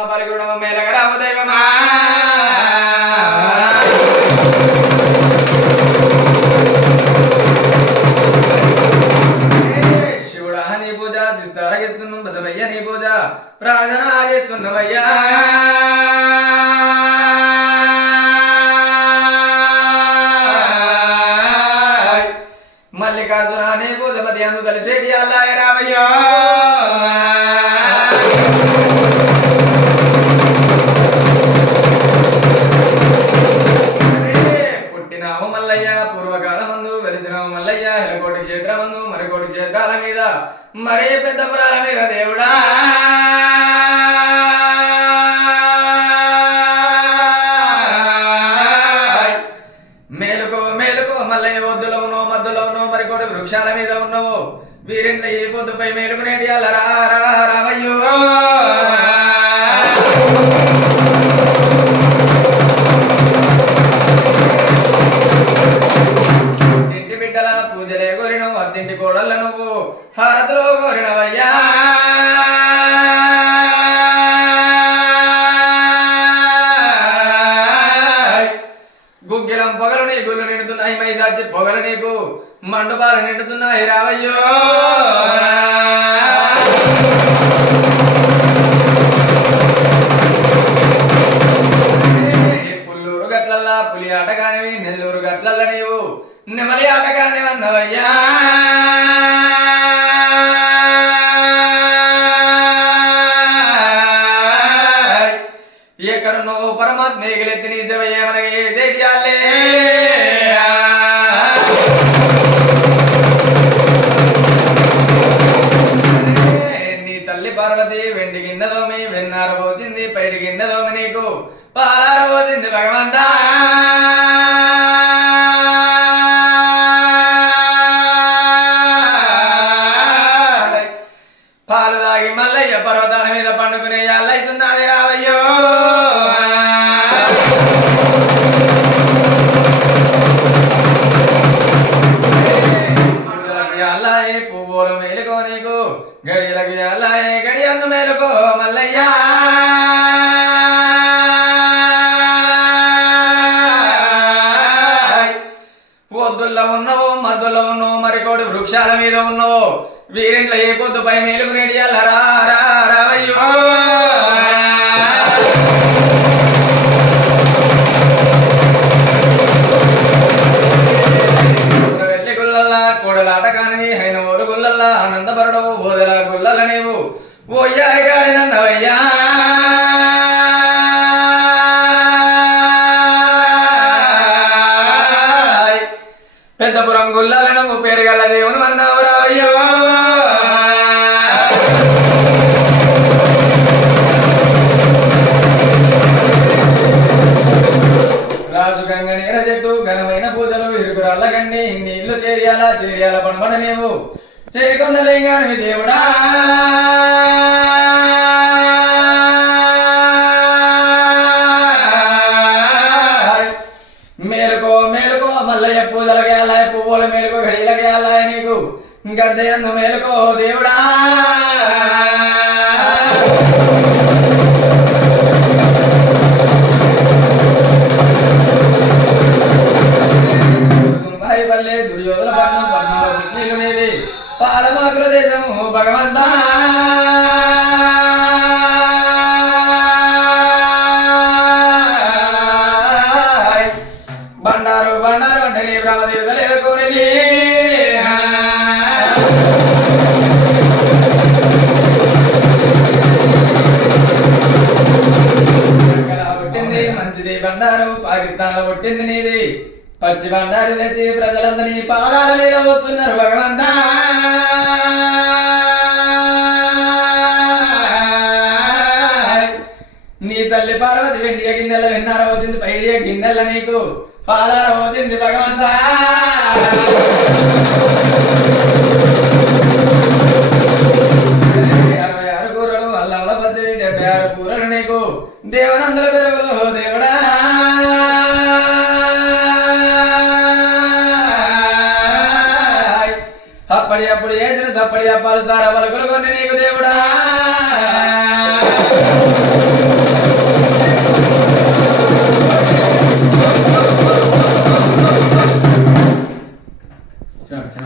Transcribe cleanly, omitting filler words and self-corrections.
పలుకుడు మేలగరాము దైవమా శివుడా నీ పూజ శిస్తారగిస్తున్నాం బసవయ్య నీ పూజ ప్రార్థన చేస్తున్నామయ్యా మల్లికార్జున నీ పూజ మధ్య అందు తెలిసేటి అల్లాయ రామయ్యా క్షేత్రమందు మరికోటి క్షేత్రాల మీద మరే పెద్ద పురాల మీద దేవుడా మేలుకో మేలుకో మల్లయ్య ఒద్దులో ఉన్నావు మధ్యలో ఉన్నావు మరికోటి వృక్షాల మీద ఉన్నావు వీరింట్లో ఏ పొద్దుపై మేలుకునేటి అలా రామయ్యో పూజలే కోరినవు అత్తింటి కోడళ్ళ నువ్వు హారతిలో కోరినవయ్యా గుగ్గిలం పొగలు నీ గుళ్ళు నిండుతున్నాయి మైసాచి పొగలు నీకు మండుపాలు నిండుతున్నాయి రావయ్యో పుల్లూరు గట్లల్లా పులి ఆటగానివి నెల్లూరు గట్లల్ల నీవు నెమలి ఆటగాని అన్నవయ్యా ఎక్కడ నువ్వు పరమాత్మ ఎగిలెత్తి నీ శివయ్య మనకి చేయాలే నీ తల్లి పార్వతి వెండి గిన్నెదోమి వెన్నార పోచింది పైడి గిన్నెదోమి నీకు పాలార పోచింది భగవంతా పాలు తాగి మల్లయ్య పర్వతాల మీద పండుకునే యాళ్ళైతున్నది రావయ్యో పూజలకు యాళ్ళాయి పువ్వులు మేలుకో నీకు గడియలకు యాళ్ళాయి గడియందు మేలుకో మల్లయ్యా పొద్దుల్లో ఉన్నావు మద్దులో ఉన్నావు మరికోడి వృక్షాల మీద ఉన్నావు వీరింట్లో ఏ పొద్దుపై మేలుకునేటి రావయ్యో వెళ్ళి గుల్లల్లా కోడలాట కానివి హైన ఓరు గుల్లల్లా ఆనందపరుడవు ఓదల గుల్లల నీవు ఓయ్యారి గాడినన్నవయ్యా పెద్దపురం గుల్లాల నువ్వు పేరుగల దేవుని అన్నావు రావయ్యో రాజు గంగ నీర చెట్టు ఘనమైన పూజలు ఇరుగురాళ్ళ గండి నీళ్లు చేరియాల పడమడ నీవు చేయకొండ లింగానివి దేవుడా మేలుకో మేలుకో మల్లయ్య పూజలకి అల్లాయ పువ్వుల మేలుకో గడియలకి అల్లాయ నీకు గద్దెయందు మేలుకో దేవుడా దుర్బాయి పల్లె దుర్యోధన పట్నం పట్నంలో పుట్టినది పాలమాకుల దేశము భగవంతా బండారు బండారు అంటే నీ బ్రహ్మతీర్థలేదు కోరిలి పుట్టింది మంచిది బండారు పాకిస్తాన్ లో పుట్టింది నీది పచ్చి బండారు తెచ్చి ప్రజలందరినీ పాదాల మీద పోతున్నారు భగవంతా నీ తల్లి పార్వతి వెండియ గిన్నెల వెన్నార వచ్చింది పైడియ గిన్నెల నీకు పాదార వచ్చింది భగవంతా 66 కూరలు అల్లంల పచ్చడి 76 కూరలు నీకు దేవనందల పెరుగులు దేవుడా అప్పటి అప్పుడు చేసిన సప్పడి అప్పాలు సార పలుకులు కొన్ని నీకు దేవుడా